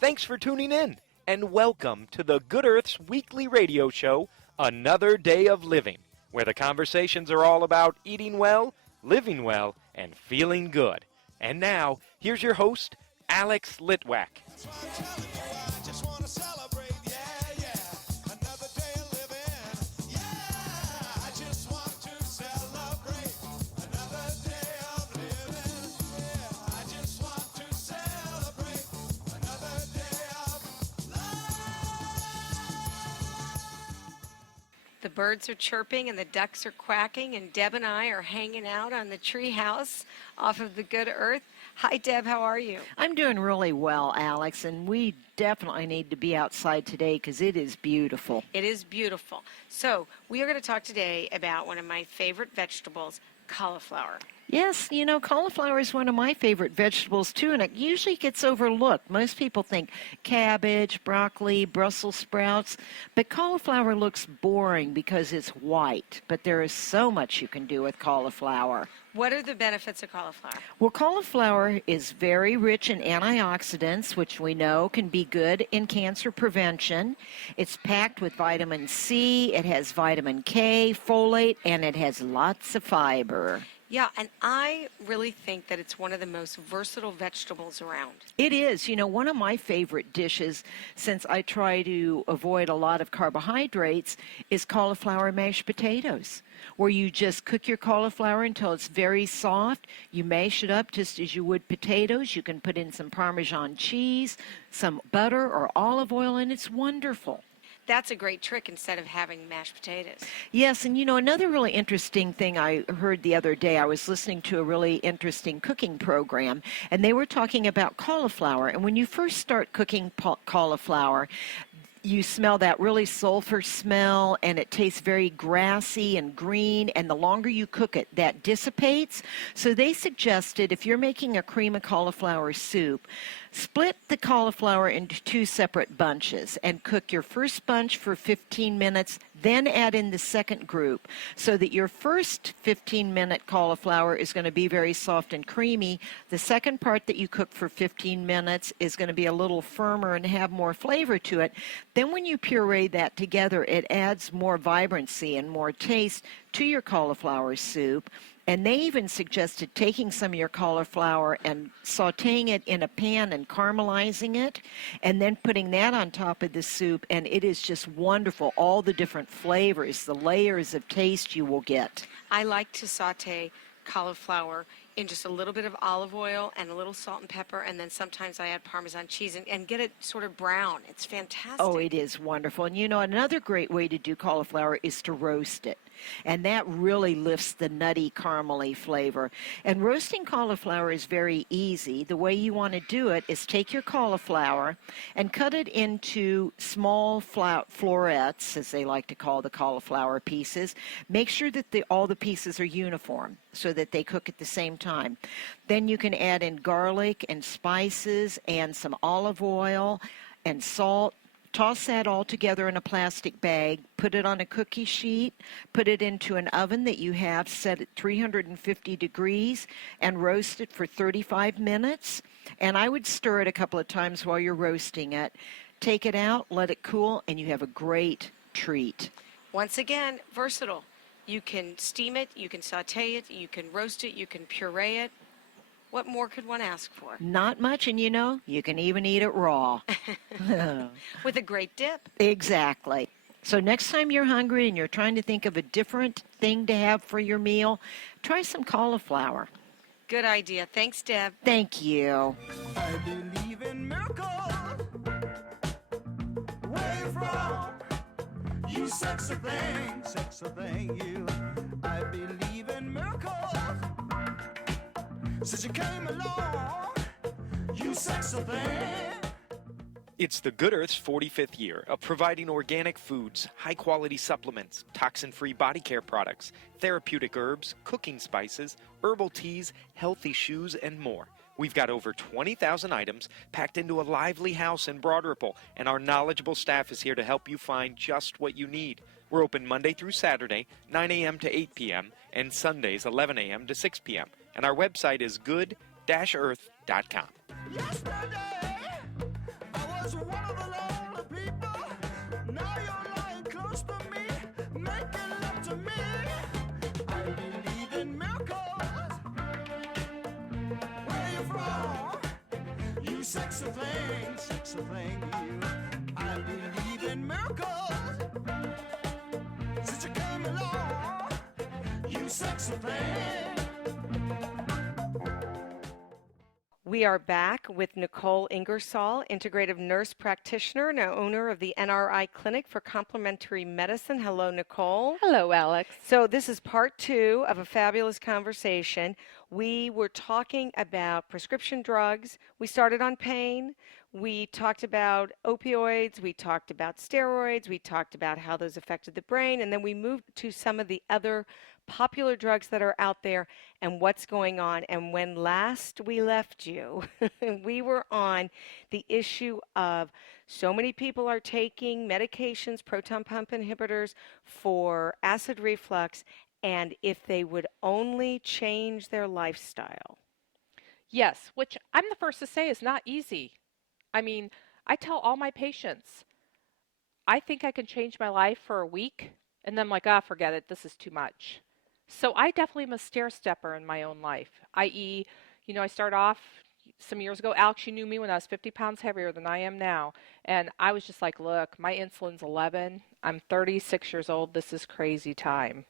Thanks for tuning in, and welcome to the Good Earth's weekly radio show, Another Day of Living, where the conversations are all about eating well, living well, and feeling good. And now, here's your host, Alex Litwack. The birds are chirping and the ducks are quacking, and Deb and I are hanging out on the tree house off of the Good Earth. Hi, Deb. How are you? I'm doing really well, Alex, and we definitely need to be outside today because it is beautiful. It is beautiful. So we are going to talk today about one of my favorite vegetables, cauliflower. Yes, you know, cauliflower is one of my favorite vegetables, too, and it usually gets overlooked. Most people think cabbage, broccoli, Brussels sprouts, but cauliflower looks boring because it's white. But there is so much you can do with cauliflower. What are the benefits of cauliflower? Well, cauliflower is very rich in antioxidants, which we know can be good in cancer prevention. It's packed with vitamin C, it has vitamin K, folate, and it has lots of fiber. Yeah, and I really think that it's one of the most versatile vegetables around. It is. You know, one of my favorite dishes, since I try to avoid a lot of carbohydrates, is cauliflower mashed potatoes, where you just cook your cauliflower until it's very soft. You mash it up just as you would potatoes. You can put in some Parmesan cheese, some butter or olive oil, and it's wonderful. That's a great trick instead of having mashed potatoes. Yes, and you know, another really interesting thing I heard the other day, I was listening to a really interesting cooking program, and they were talking about cauliflower. And when you first start cooking cauliflower, you smell that really sulfur smell, and it tastes very grassy and green, and the longer you cook it, that dissipates. So they suggested if you're making a cream of cauliflower soup, split the cauliflower into two separate bunches and cook your first bunch for 15 minutes, then add in the second group so that your first 15-minute cauliflower is going to be very soft and creamy. The second part that you cook for 15 minutes is going to be a little firmer and have more flavor to it. Then when you puree that together, it adds more vibrancy and more taste to your cauliflower soup. And they even suggested taking some of your cauliflower and sautéing it in a pan and caramelizing it, and then putting that on top of the soup, and it is just wonderful. All the different flavors, the layers of taste you will get. I like to sauté cauliflower in just a little bit of olive oil and a little salt and pepper, and then sometimes I add Parmesan cheese and get it sort of brown. It's fantastic. Oh, it is wonderful. And you know, another great way to do cauliflower is to roast it. And that really lifts the nutty, caramely flavor. And roasting cauliflower is very easy. The way you want to do it is take your cauliflower and cut it into small florets, as they like to call the cauliflower pieces. Make sure that all the pieces are uniform so that they cook at the same time. Then you can add in garlic and spices and some olive oil and salt. Toss that all together in a plastic bag, put it on a cookie sheet, put it into an oven that you have set at 350 degrees, and roast it for 35 minutes. And I would stir it a couple of times while you're roasting it. Take it out, let it cool, and you have a great treat. Once again, versatile. You can steam it, you can sauté it, you can roast it, you can puree it. What more could one ask for? Not much, and you know, you can even eat it raw. With a great dip. Exactly. So next time you're hungry and you're trying to think of a different thing to have for your meal, try some cauliflower. Good idea. Thanks, Deb. Thank you. I believe in miracles. Where you from? You sexy thing, you. I believe in miracles. Since you came along, you sexy thing. It's the Good Earth's 45th year of providing organic foods, high-quality supplements, toxin-free body care products, therapeutic herbs, cooking spices, herbal teas, healthy shoes, and more. We've got over 20,000 items packed into a lively house in Broad Ripple, and our knowledgeable staff is here to help you find just what you need. We're open Monday through Saturday, 9 a.m. to 8 p.m., and Sundays, 11 a.m. to 6 p.m. And our website is good-earth.com. Yesterday, I sexy thing, you. I believe in miracles. Since you come along, you sexy thing. We are back with Nichole Ingersoll, Integrative Nurse Practitioner and owner of the NRI Clinic for Complementary Medicine. Hello, Nichole. Hello, Alex. So this is part 2 of a fabulous conversation. We were talking about prescription drugs. We started on pain. We talked about opioids. We talked about steroids. We talked about how those affected the brain. And then we moved to some of the other popular drugs that are out there and what's going on. And when last we left you, we were on the issue of so many people are taking medications, proton pump inhibitors for acid reflux, and if they would only change their lifestyle. Yes, which I'm the first to say is not easy. I mean, I tell all my patients, I think I can change my life for a week, and then I'm like, forget it, this is too much. So I definitely am a stair stepper in my own life, i.e., I started off some years ago. Alex, you knew me when I was 50 pounds heavier than I am now. And I was just like, look, my insulin's 11. I'm 36 years old. This is crazy time.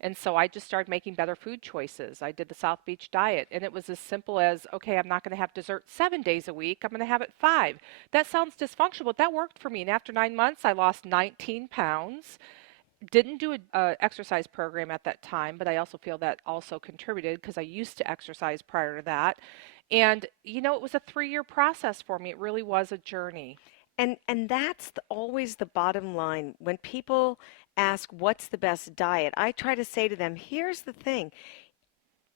And so I just started making better food choices. I did the South Beach diet, and it was as simple as, okay, I'm not going to have dessert 7 days a week. I'm going to have it 5. That sounds dysfunctional, but that worked for me. And after 9 months, I lost 19 pounds. Didn't do an exercise program at that time, but I also feel that also contributed because I used to exercise prior to that. And, it was a 3-year process for me. It really was a journey. And that's always the bottom line. When people ask what's the best diet, I try to say to them, here's the thing.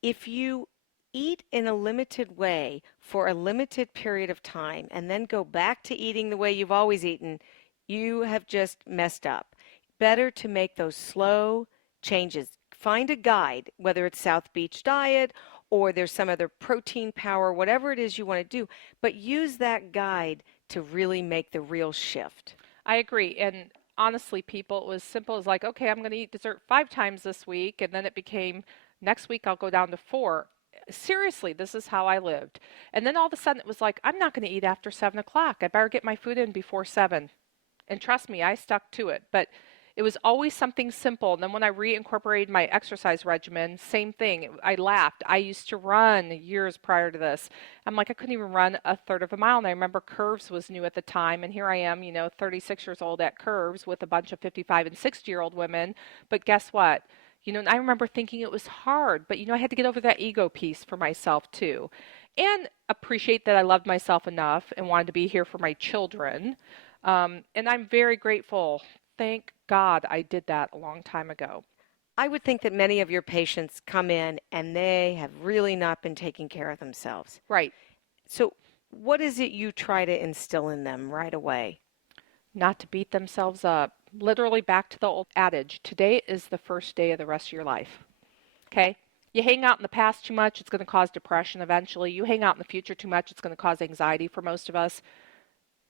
If you eat in a limited way for a limited period of time and then go back to eating the way you've always eaten, you have just messed up. Better to make those slow changes. Find a guide, whether it's South Beach diet or there's some other protein power, whatever it is you want to do, but use that guide to really make the real shift. I agree. And honestly, people, it was simple as like, okay, I'm going to eat dessert 5 times this week. And then it became, next week I'll go down to 4. Seriously, this is how I lived. And then all of a sudden it was like, I'm not going to eat after 7 o'clock. I better get my food in before 7. And trust me, I stuck to it. But it was always something simple. And then when I reincorporated my exercise regimen, same thing. I laughed. I used to run years prior to this. I'm like, I couldn't even run a third of a mile. And I remember Curves was new at the time. And here I am, 36 years old at Curves with a bunch of 55 and 60-year-old women. But guess what? And I remember thinking it was hard. But, I had to get over that ego piece for myself, too. And appreciate that I loved myself enough and wanted to be here for my children. And I'm very grateful. Thank God I did that a long time ago. I would think that many of your patients come in and they have really not been taking care of themselves. Right. So what is it you try to instill in them right away? Not to beat themselves up. Literally back to the old adage, today is the first day of the rest of your life. Okay? You hang out in the past too much, it's going to cause depression eventually. You hang out in the future too much, it's going to cause anxiety for most of us.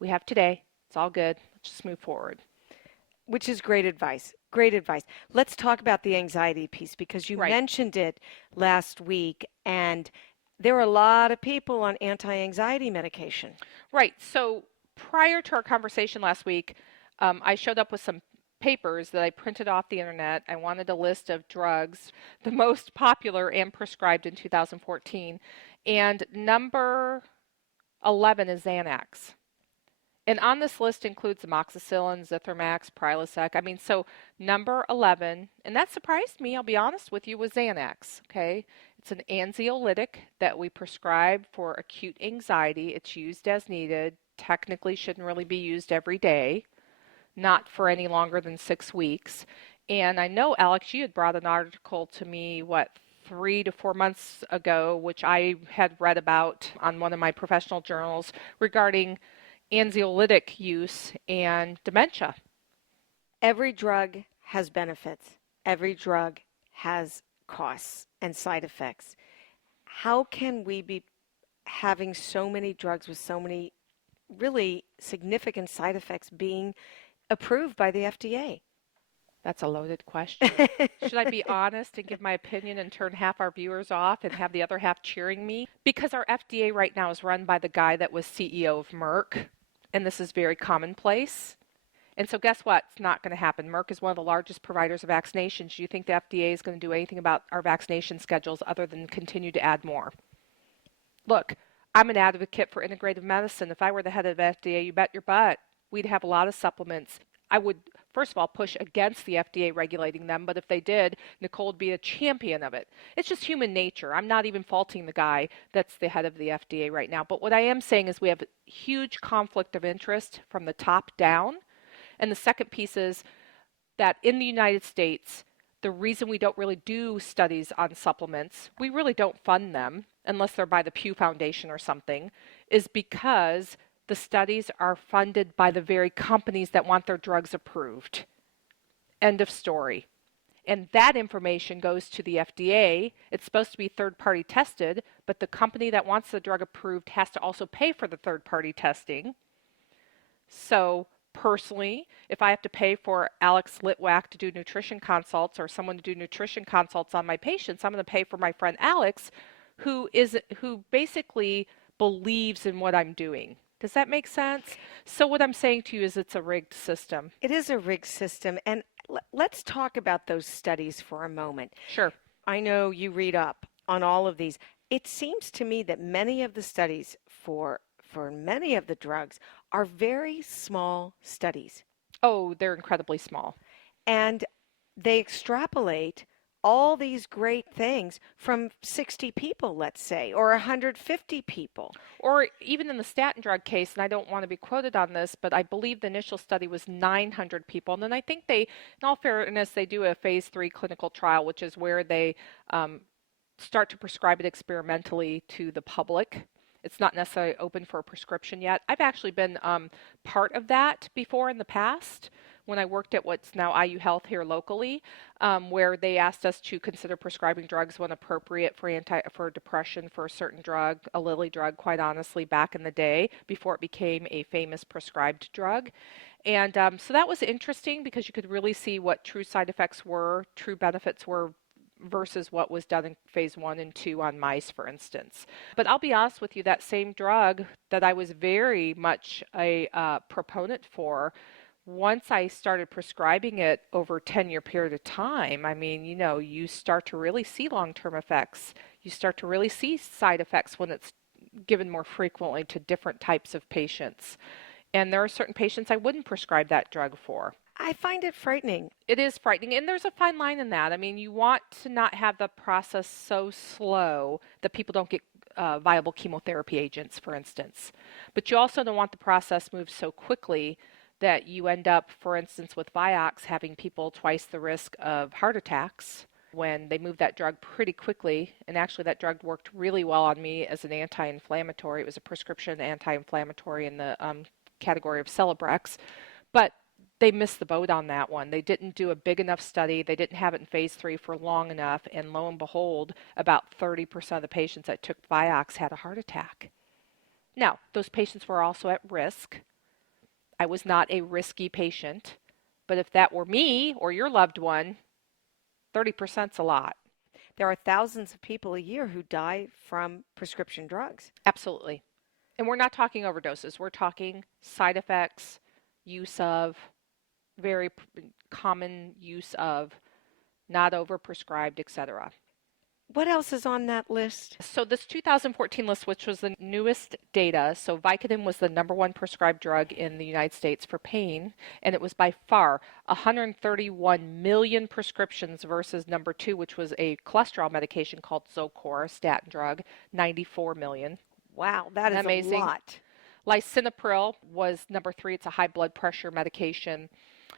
We have today. It's all good. Let's just move forward. Which is great advice. Great advice. Let's talk about the anxiety piece because you mentioned it last week, and there are a lot of people on anti-anxiety medication. Right. So prior to our conversation last week, I showed up with some papers that I printed off the internet. I wanted a list of drugs, the most popular and prescribed in 2014. And number 11 is Xanax. And on this list includes amoxicillin, Zithromax, Prilosec. So number 11, and that surprised me, I'll be honest with you, was Xanax, okay? It's an anxiolytic that we prescribe for acute anxiety. It's used as needed. Technically shouldn't really be used every day, not for any longer than 6 weeks. And I know, Alex, you had brought an article to me, 3 to 4 months ago, which I had read about on one of my professional journals regarding anxiolytic use and dementia. Every drug has benefits. Every drug has costs and side effects. How can we be having so many drugs with so many really significant side effects being approved by the FDA? That's a loaded question. Should I be honest and give my opinion and turn half our viewers off and have the other half cheering me? Because our FDA right now is run by the guy that was CEO of Merck, and this is very commonplace. And so guess what? It's not going to happen. Merck is one of the largest providers of vaccinations. Do you think the FDA is going to do anything about our vaccination schedules other than continue to add more? Look, I'm an advocate for integrative medicine. If I were the head of the FDA, you bet your butt, we'd have a lot of supplements. I would, first of all, push against the FDA regulating them, but if they did, Nichole would be a champion of it. It's just human nature. I'm not even faulting the guy that's the head of the FDA right now. But what I am saying is we have huge conflict of interest from the top down. And the second piece is that in the United States, the reason we don't really do studies on supplements, we really don't fund them unless they're by the Pew Foundation or something, is because the studies are funded by the very companies that want their drugs approved. End of story. And that information goes to the FDA. It's supposed to be third-party tested, but the company that wants the drug approved has to also pay for the third-party testing. So personally, if I have to pay for Alex Litwack to do nutrition consults or someone to do nutrition consults on my patients, I'm going to pay for my friend Alex, who basically believes in what I'm doing. Does that make sense? So what I'm saying to you is it's a rigged system. It is a rigged system. And let's talk about those studies for a moment. Sure. I know you read up on all of these. It seems to me that many of the studies for many of the drugs are very small studies. Oh, they're incredibly small. And they extrapolate all these great things from 60 people, let's say, or 150 people. Or even in the statin drug case, and I don't want to be quoted on this, but I believe the initial study was 900 people. And then I think they, in all fairness, they do a phase 3 clinical trial, which is where they start to prescribe it experimentally to the public. It's not necessarily open for a prescription yet. I've actually been part of that before in the past when I worked at what's now IU Health here locally, where they asked us to consider prescribing drugs when appropriate for depression for a certain drug, a Lilly drug, quite honestly, back in the day before it became a famous prescribed drug. And so that was interesting because you could really see what true side effects were, true benefits were versus what was done in phase 1 and 2 on mice, for instance. But I'll be honest with you, that same drug that I was very much a proponent for, once I started prescribing it over a 10-year period of time, I mean, you know, you start to really see long-term effects. You start to really see side effects when it's given more frequently to different types of patients. And there are certain patients I wouldn't prescribe that drug for. I find it frightening. It is frightening, and there's a fine line in that. I mean, you want to not have the process so slow that people don't get viable chemotherapy agents, for instance. But you also don't want the process moved so quickly that you end up, for instance, with Vioxx, having people twice the risk of heart attacks when they move that drug pretty quickly. And actually, that drug worked really well on me as an anti-inflammatory. It was a prescription anti-inflammatory in the category of Celebrex. But they missed the boat on that one. They didn't do a big enough study. They didn't have it in phase 3 for long enough. And lo and behold, about 30% of the patients that took Vioxx had a heart attack. Now, those patients were also at risk. I was not a risky patient. But if that were me or your loved one, 30%'s a lot. There are thousands of people a year who die from prescription drugs. Absolutely. And we're not talking overdoses. We're talking side effects, use of, very common use of, not overprescribed, etc. What else is on that list? So this 2014 list, which was the newest data, so Vicodin was the #1 prescribed drug in the United States for pain, and it was by far 131 million prescriptions versus #2, which was a cholesterol medication called Zocor, a statin drug, 94 million. Wow, that is amazing. A lot. Lisinopril was #3. It's a high blood pressure medication.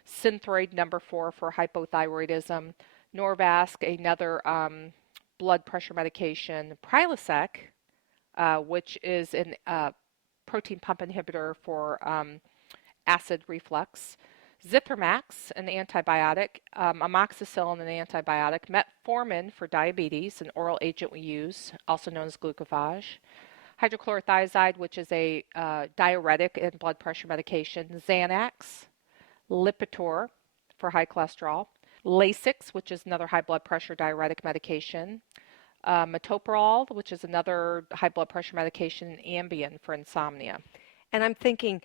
Synthroid, #4 for hypothyroidism. Norvasc, another blood pressure medication. Prilosec, which is a protein pump inhibitor for acid reflux. Zithromax, an antibiotic. Amoxicillin, an antibiotic. Metformin for diabetes, an oral agent we use, also known as glucophage. Hydrochlorothiazide, which is a diuretic and blood pressure medication. Xanax. Lipitor for high cholesterol, Lasix, which is another high blood pressure diuretic medication, metoprolol, which is another high blood pressure medication, and Ambien for insomnia. And I'm thinking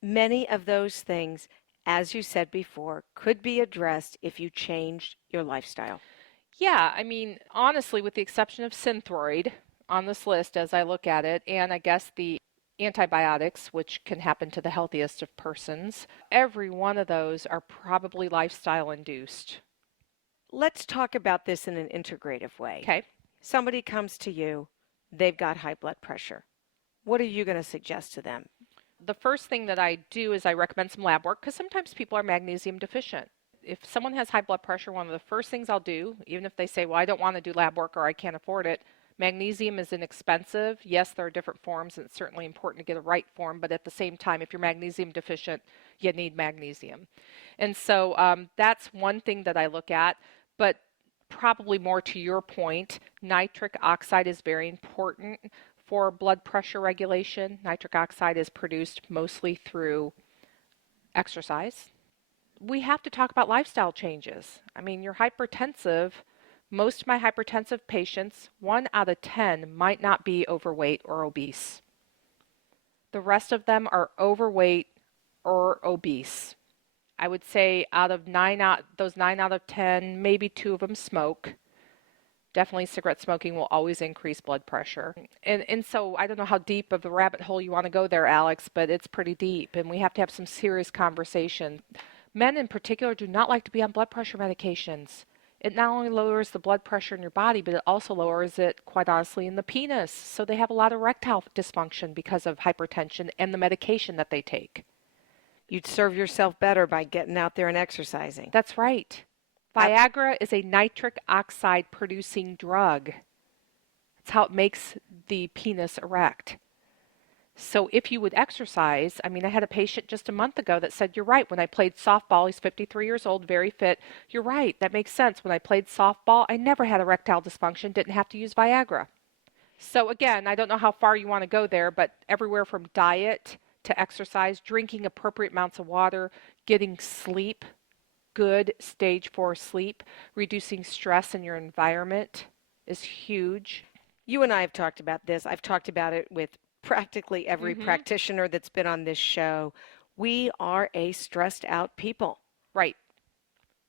many of those things, as you said before, could be addressed if you changed your lifestyle. Yeah, I mean, honestly, with the exception of Synthroid on this list as I look at it, and I guess the antibiotics, which can happen to the healthiest of persons, every one of those are probably lifestyle induced. Let's talk about this in an integrative way. Okay. Somebody comes to you, they've got high blood pressure. What are you going to suggest to them? The first thing that I do is I recommend some lab work because sometimes people are magnesium deficient. If someone has high blood pressure, one of the first things I'll do, even if they say, well, I don't want to do lab work or I can't afford it, magnesium is inexpensive. Yes, there are different forms, and it's certainly important to get a right form, but at the same time, if you're magnesium deficient, you need magnesium. And so that's one thing that I look at, but probably more to your point, nitric oxide is very important for blood pressure regulation. Nitric oxide is produced mostly through exercise. We have to talk about lifestyle changes. I mean, you're hypertensive. Most of my hypertensive patients, 1 out of 10, might not be overweight or obese. The rest of them are overweight or obese. I would say those 9 out of 10, maybe 2 of them smoke. Definitely cigarette smoking will always increase blood pressure. And so I don't know how deep of the rabbit hole you want to go there, Alex, but it's pretty deep, and we have to have some serious conversation. Men in particular do not like to be on blood pressure medications. It not only lowers the blood pressure in your body, but it also lowers it, quite honestly, in the penis. So they have a lot of erectile dysfunction because of hypertension and the medication that they take. You'd serve yourself better by getting out there and exercising. That's right. Viagra is a nitric oxide producing drug. That's how it makes the penis erect. So if you would exercise, I mean, I had a patient just a month ago that said, you're right, when I played softball, he's 53 years old, very fit. You're right, that makes sense. When I played softball, I never had erectile dysfunction, didn't have to use Viagra. So again, I don't know how far you want to go there, but everywhere from diet to exercise, drinking appropriate amounts of water, getting sleep, good stage 4 sleep, reducing stress in your environment is huge. You and I have talked about this. I've talked about it with practically every practitioner that's been on this show. We are a stressed out people. Right.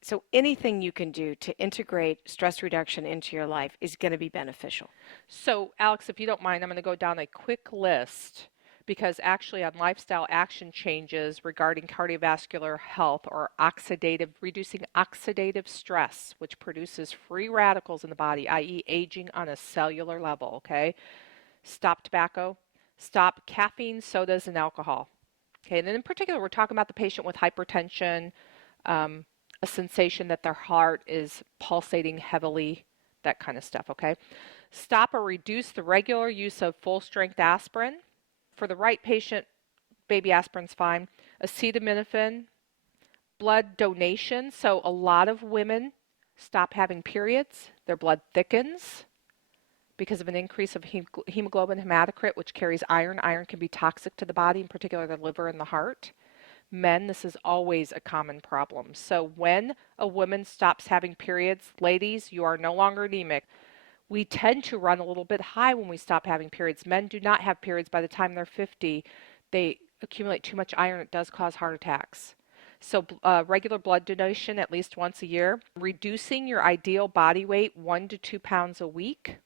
So anything you can do to integrate stress reduction into your life is going to be beneficial. So, Alex, if you don't mind, I'm going to go down a quick list because actually on lifestyle action changes regarding cardiovascular health or reducing oxidative stress, which produces free radicals in the body, i.e. aging on a cellular level, okay? Stop tobacco. Stop caffeine, sodas, and alcohol. Okay, and then in particular, we're talking about the patient with hypertension, a sensation that their heart is pulsating heavily, that kind of stuff, okay? Stop or reduce the regular use of full-strength aspirin. For the right patient, baby aspirin's fine. Acetaminophen, blood donation. So a lot of women stop having periods. Their blood thickens because of an increase of hemoglobin hematocrit, which carries iron. Iron can be toxic to the body, in particular the liver and the heart. Men, this is always a common problem. So when a woman stops having periods, ladies, you are no longer anemic. We tend to run a little bit high when we stop having periods. Men do not have periods by the time they're 50. They accumulate too much iron. It does cause heart attacks. So regular blood donation at least once a year. Reducing your ideal body weight 1 to 2 pounds a week.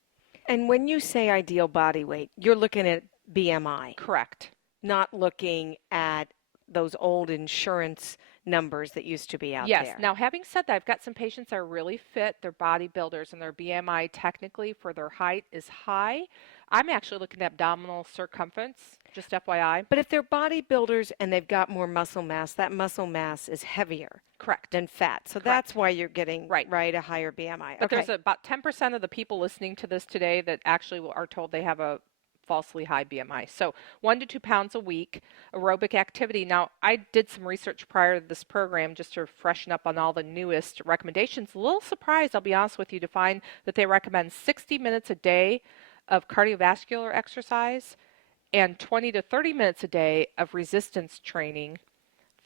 And when you say ideal body weight, you're looking at BMI. Correct. Not looking at those old insurance numbers that used to be out there. Yes. Now, having said that, I've got some patients that are really fit. They're bodybuilders, and their BMI technically for their height is high. I'm actually looking at abdominal circumference, just FYI. But if they're bodybuilders and they've got more muscle mass, that muscle mass is heavier. Correct. Than fat. So that's why you're getting a higher BMI. But there's about 10% of the people listening to this today that actually are told they have a falsely high BMI. So 1 to 2 pounds a week, aerobic activity. Now, I did some research prior to this program just to freshen up on all the newest recommendations. A little surprised, I'll be honest with you, to find that they recommend 60 minutes a day of cardiovascular exercise and 20 to 30 minutes a day of resistance training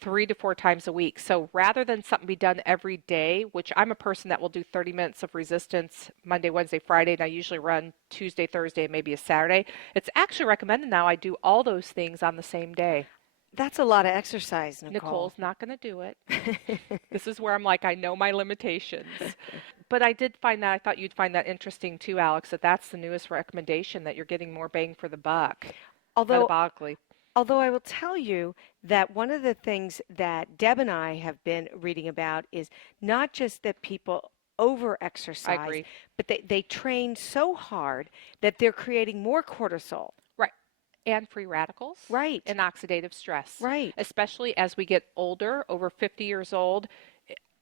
3 to 4 times a week. So rather than something be done every day, which I'm a person that will do 30 minutes of resistance Monday, Wednesday, Friday, and I usually run Tuesday, Thursday, and maybe a Saturday, it's actually recommended now I do all those things on the same day. That's a lot of exercise, Nichole. Nicole's not going to do it. This is where I'm like, I know my limitations. But I did find that, I thought you'd find that interesting too, Alex, that that's the newest recommendation, that you're getting more bang for the buck metabolically. Although I will tell you that one of the things that Deb and I have been reading about is not just that people over-exercise, I agree. but they train so hard that they're creating more cortisol. Right. And free radicals. Right. And oxidative stress. Right. Especially as we get older, over 50 years old.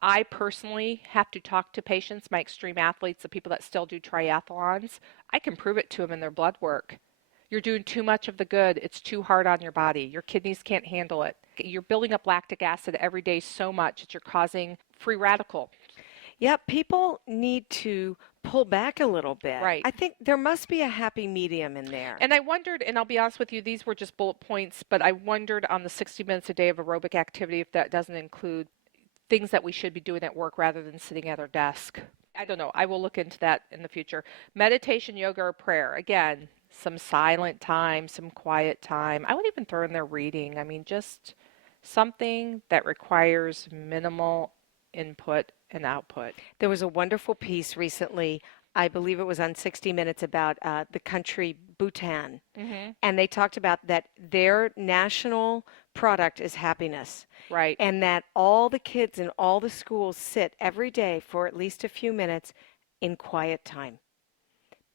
I personally have to talk to patients, my extreme athletes, the people that still do triathlons. I can prove it to them in their blood work. You're doing too much of the good. It's too hard on your body. Your kidneys can't handle it. You're building up lactic acid every day so much that you're causing free radical. Yeah, people need to pull back a little bit. Right. I think there must be a happy medium in there. And I wondered, and I'll be honest with you, these were just bullet points, but I wondered on the 60 minutes a day of aerobic activity if that doesn't include things that we should be doing at work rather than sitting at our desk. I don't know. I will look into that in the future. Meditation, yoga, or prayer. Again, some silent time, some quiet time. I would even throw in there reading. I mean, just something that requires minimal input and output. There was a wonderful piece recently, I believe it was on 60 Minutes, about the country Bhutan. Mm-hmm. And they talked about that their national product is happiness. Right. And that all the kids in all the schools sit every day for at least a few minutes in quiet time,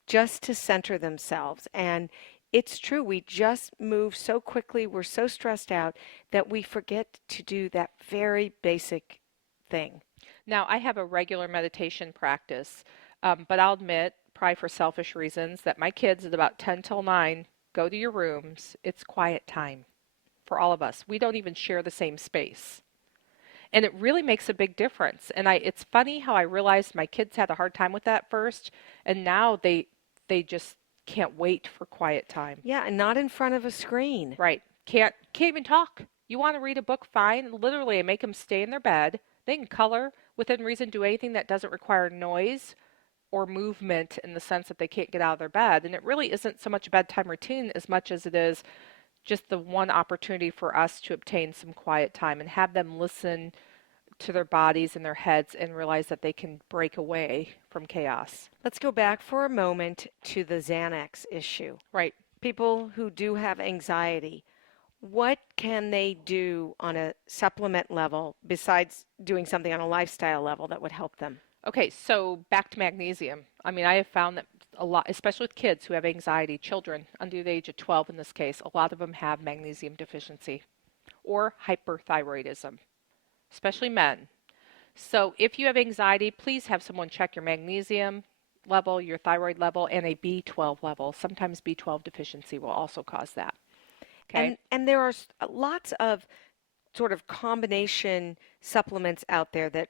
just to center themselves. And it's true, we just move so quickly, we're so stressed out that we forget to do that very basic thing. Now, I have a regular meditation practice, but I'll admit, probably for selfish reasons, that my kids at about 10 till 9 go to your rooms. It's quiet time for all of us. We don't even share the same space. And it really makes a big difference. And it's funny how I realized my kids had a hard time with that first, and now they just can't wait for quiet time. Yeah, and not in front of a screen. Right. Can't even talk. You want to read a book, fine. Literally, I make them stay in their bed. They can color, within reason, do anything that doesn't require noise or movement in the sense that they can't get out of their bed. And it really isn't so much a bedtime routine as much as it is just the one opportunity for us to obtain some quiet time and have them listen to their bodies and their heads and realize that they can break away from chaos. Let's go back for a moment to the Xanax issue. Right. People who do have anxiety, what can they do on a supplement level besides doing something on a lifestyle level that would help them? Okay, so back to magnesium. I mean, I have found that a lot, especially with kids who have anxiety, children under the age of 12 in this case, a lot of them have magnesium deficiency or hyperthyroidism, especially men. So if you have anxiety, please have someone check your magnesium level, your thyroid level, and a B12 level. Sometimes B12 deficiency will also cause that. Okay. And there are lots of sort of combination supplements out there that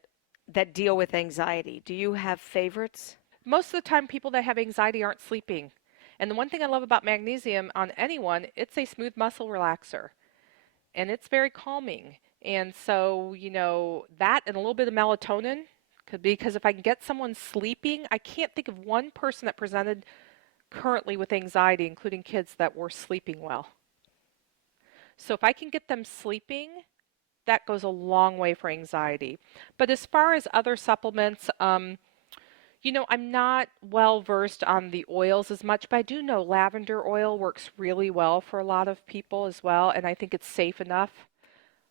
deal with anxiety. Do you have favorites? Most of the time, people that have anxiety aren't sleeping. And the one thing I love about magnesium on anyone, it's a smooth muscle relaxer. And it's very calming. And so, that and a little bit of melatonin, because if I can get someone sleeping, I can't think of one person that presented currently with anxiety, including kids, that were sleeping well. So if I can get them sleeping, that goes a long way for anxiety. But as far as other supplements, I'm not well versed on the oils as much, but I do know lavender oil works really well for a lot of people as well, and I think it's safe enough.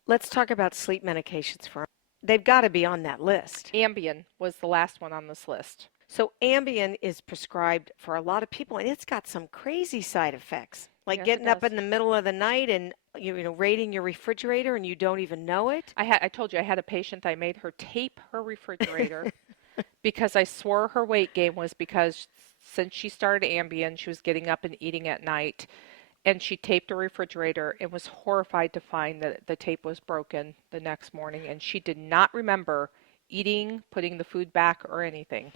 Let's talk about sleep medications for them. They've got to be on that list. Ambien was the last one on this list. So Ambien is prescribed for a lot of people, and it's got some crazy side effects, like Yes, getting it up does. in the middle of the night and raiding your refrigerator and you don't even know it. I told you I had a patient, I made her tape her refrigerator because I swore her weight gain was because since she started Ambien, she was getting up and eating at night, and she taped her refrigerator and was horrified to find that the tape was broken the next morning, and she did not remember eating, putting the food back, or anything.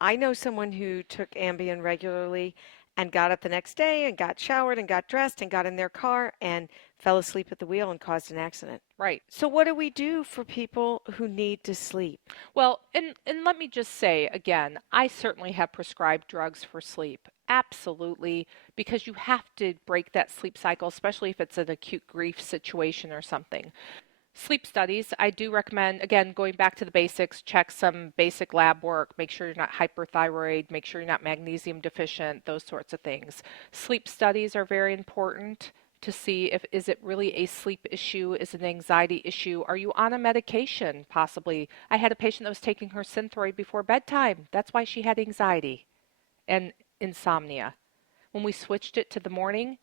I know someone who took Ambien regularly and got up the next day and got showered and got dressed and got in their car and fell asleep at the wheel and caused an accident. Right. So what do we do for people who need to sleep? Well, and let me just say again, I certainly have prescribed drugs for sleep. Absolutely, because you have to break that sleep cycle, especially if it's an acute grief situation or something. Sleep studies, I do recommend, again, going back to the basics, check some basic lab work, make sure you're not hyperthyroid, make sure you're not magnesium deficient, those sorts of things. Sleep studies are very important to see if is it really a sleep issue, is it an anxiety issue, are you on a medication possibly? I had a patient that was taking her Synthroid before bedtime. That's why she had anxiety and insomnia. When we switched it to the morning,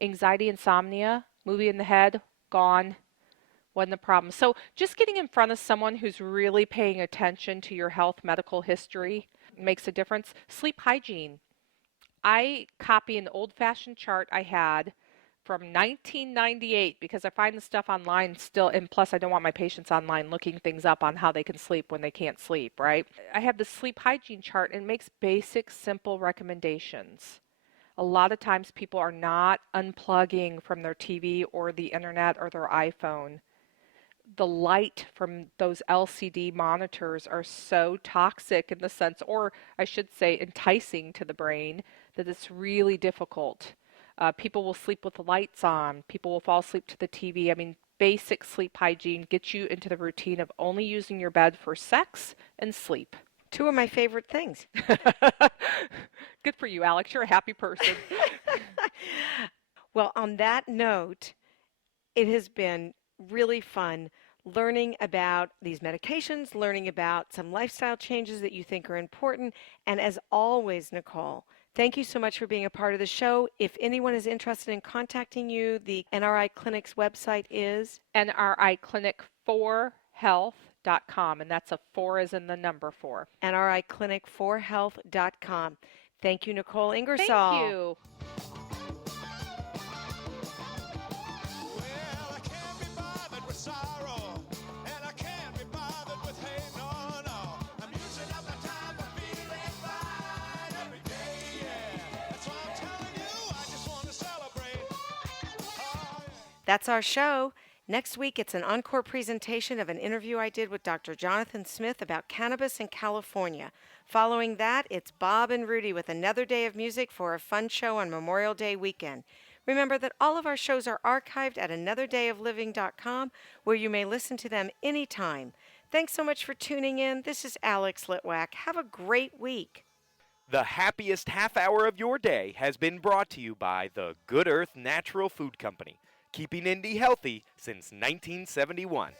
anxiety, insomnia, movie in the head, gone. Wasn't a problem. So just getting in front of someone who's really paying attention to your health medical history makes a difference. Sleep hygiene. I copy an old-fashioned chart I had from 1998 because I find the stuff online still, and plus I don't want my patients online looking things up on how they can sleep when they can't sleep, right? I have the sleep hygiene chart and it makes basic, simple recommendations. A lot of times people are not unplugging from their TV or the internet or their iPhone. The light from those LCD monitors are so toxic in the sense, or I should say enticing to the brain, that it's really difficult. People will sleep with the lights on. People will fall asleep to the TV. I mean, basic sleep hygiene gets you into the routine of only using your bed for sex and sleep. Two of my favorite things. Good for you, Alex. You're a happy person. Well, on that note, it has been really fun learning about these medications, learning about some lifestyle changes that you think are important. And as always, Nichole, thank you so much for being a part of the show. If anyone is interested in contacting you, the NRI Clinic's website is nriclinic4health.com, and that's a 4 as in the number 4. nriclinic4health.com. Thank you, Nichole Ingersoll. Thank you. Well, I can't be bothered with sorrow, and I can't be bothered with hate, no, no. I'm using up my time for feeling fine every day, yeah. That's why I'm telling you, I just want to celebrate. Oh, yeah. That's our show. Next week, it's an encore presentation of an interview I did with Dr. Jonathan Smith about cannabis in California. Following that, it's Bob and Rudy with another day of music for a fun show on Memorial Day weekend. Remember that all of our shows are archived at anotherdayofliving.com, where you may listen to them anytime. Thanks so much for tuning in. This is Alex Litwack. Have a great week. The happiest half hour of your day has been brought to you by the Good Earth Natural Food Company, keeping Indy healthy since 1971.